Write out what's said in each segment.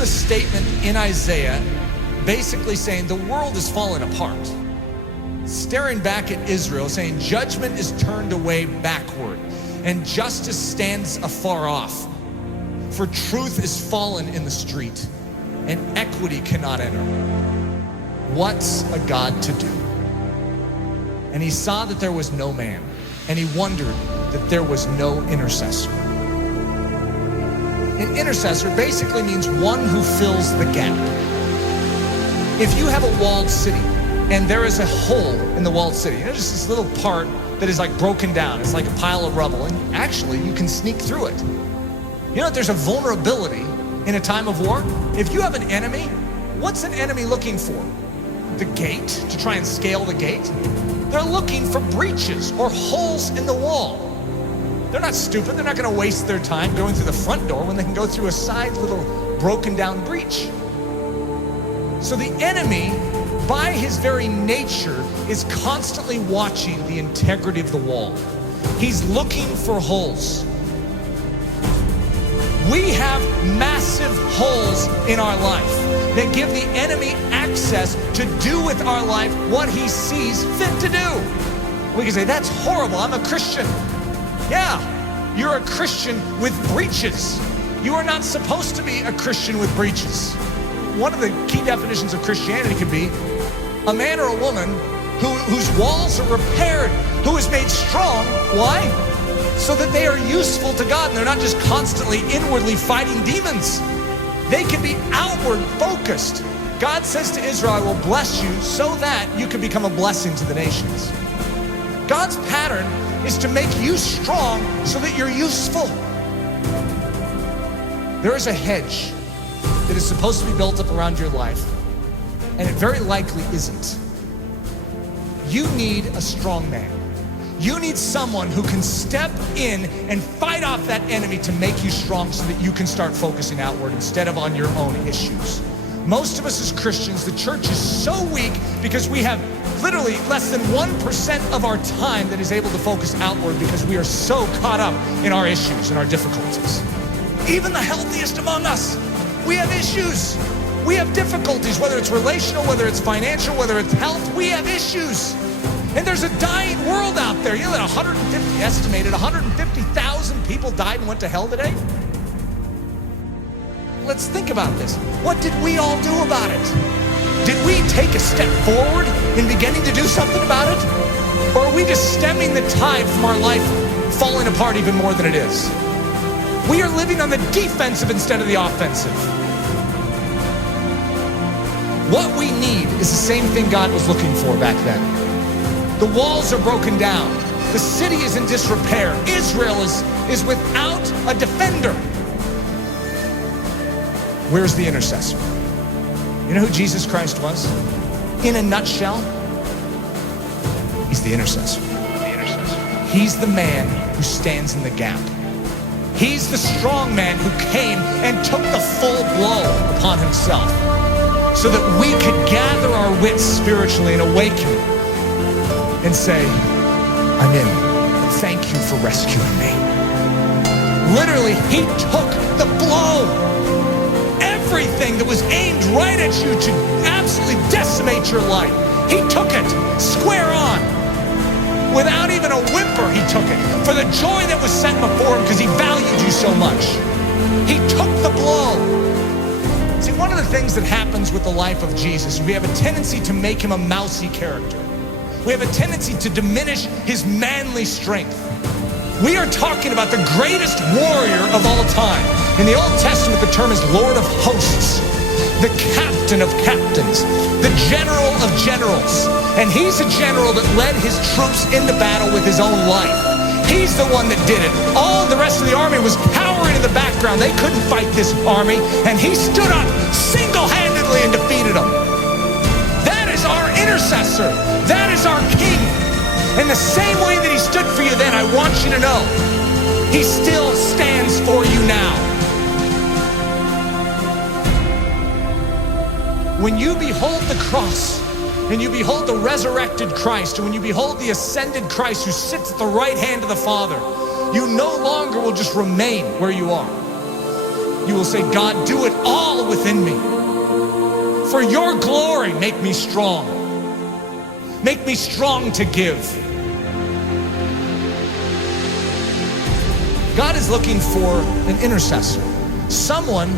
a statement in Isaiah basically saying the world is falling apart. Staring back at Israel, saying judgment is turned away backward and justice stands afar off. For truth is fallen in the street and equity cannot enter. What's a God to do? And he saw that there was no man, and he wondered that there was no intercessor. An intercessor basically means one who fills the gap. If you have a walled city and there is a hole in the walled city, just this little part that is like broken down, it's like a pile of rubble, and actually you can sneak through it. You know that there's a vulnerability in a time of war? If you have an enemy, what's an enemy looking for? The gate, to try and scale the gate? They're looking for breaches or holes in the wall. They're not stupid. They're not going to waste their time going through the front door when they can go through a side little broken down breach. So the enemy, by his very nature, is constantly watching the integrity of the wall. He's looking for holes. We have massive holes in our life that give the enemy access to do with our life what he sees fit to do. We can say, that's horrible, I'm a Christian. Yeah, you're a Christian with breaches. You are not supposed to be a Christian with breaches. One of the key definitions of Christianity could be a man or a woman whose walls are repaired, who is made strong. Why? So that they are useful to God and they're not just constantly inwardly fighting demons. They can be outward focused. God says to Israel, I will bless you so that you can become a blessing to the nations. God's pattern is to make you strong so that you're useful. There is a hedge that is supposed to be built up around your life, and it very likely isn't. You need a strong man. You need someone who can step in and fight off that enemy to make you strong so that you can start focusing outward instead of on your own issues. Most of us as Christians, the church is so weak because we have literally less than 1% of our time that is able to focus outward because we are so caught up in our issues and our difficulties. Even the healthiest among us, we have issues. We have difficulties, whether it's relational, whether it's financial, whether it's health, we have issues. And there's a dying world out there. You know that estimated 150,000 people died and went to hell today? Let's think about this. What did we all do about it? Did we take a step forward in beginning to do something about it? Or are we just stemming the tide from our life falling apart even more than it is? We are living on the defensive instead of the offensive. What we need is the same thing God was looking for back then. The walls are broken down. The city is in disrepair. Israel is without a defender. Where's the intercessor? You know who Jesus Christ was? In a nutshell, he's the intercessor. He's the man who stands in the gap. He's the strong man who came and took the full blow upon himself so that we could gather our wits spiritually and awaken and say, I'm in. Thank you for rescuing me. Literally, he took the blow. Everything that was aimed right at you to absolutely decimate your life, he took it square on. Without even a whimper, he took it for the joy that was set before him because he valued you so much. He took the blow. See, one of the things that happens with the life of Jesus, we have a tendency to make him a mousy character. We have a tendency to diminish his manly strength. We are talking about the greatest warrior of all time. In the Old Testament, the term is Lord of Hosts, the captain of captains, the general of generals. And he's a general that led his troops into battle with his own life. He's the one that did it. All the rest of the army was cowering in the background. They couldn't fight this army, and he stood up single-handedly and defeated them. That is our intercessor. That is our king. And the same way that he stood for you then, I want you to know, he still stands for you now. When you behold the cross, and you behold the resurrected Christ, and when you behold the ascended Christ who sits at the right hand of the Father, you no longer will just remain where you are. you will say, God, do it all within me. For your glory, make me strong. Make me strong to give. God is looking for an intercessor, someone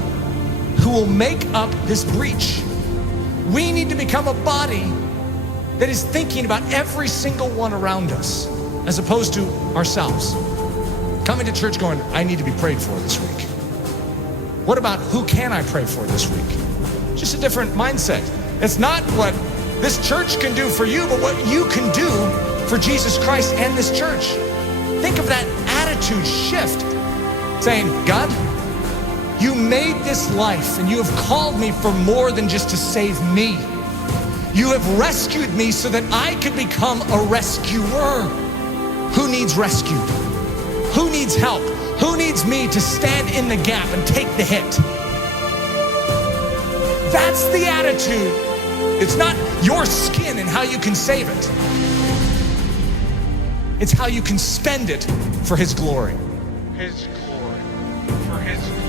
who will make up this breach. We need to become a body that is thinking about every single one around us, as opposed to ourselves. Coming to church going, I need to be prayed for this week. What about who can I pray for this week? Just a different mindset. It's not what this church can do for you, but what you can do for Jesus Christ and this church. Think of that attitude shift, saying, God, you made this life and you have called me for more than just to save me. You have rescued me so that I could become a rescuer. Who needs rescued? Who needs help? Who needs me to stand in the gap and take the hit? That's the attitude. It's not your skin and how you can save it. It's how you can spend it for His glory. His glory. For His glory.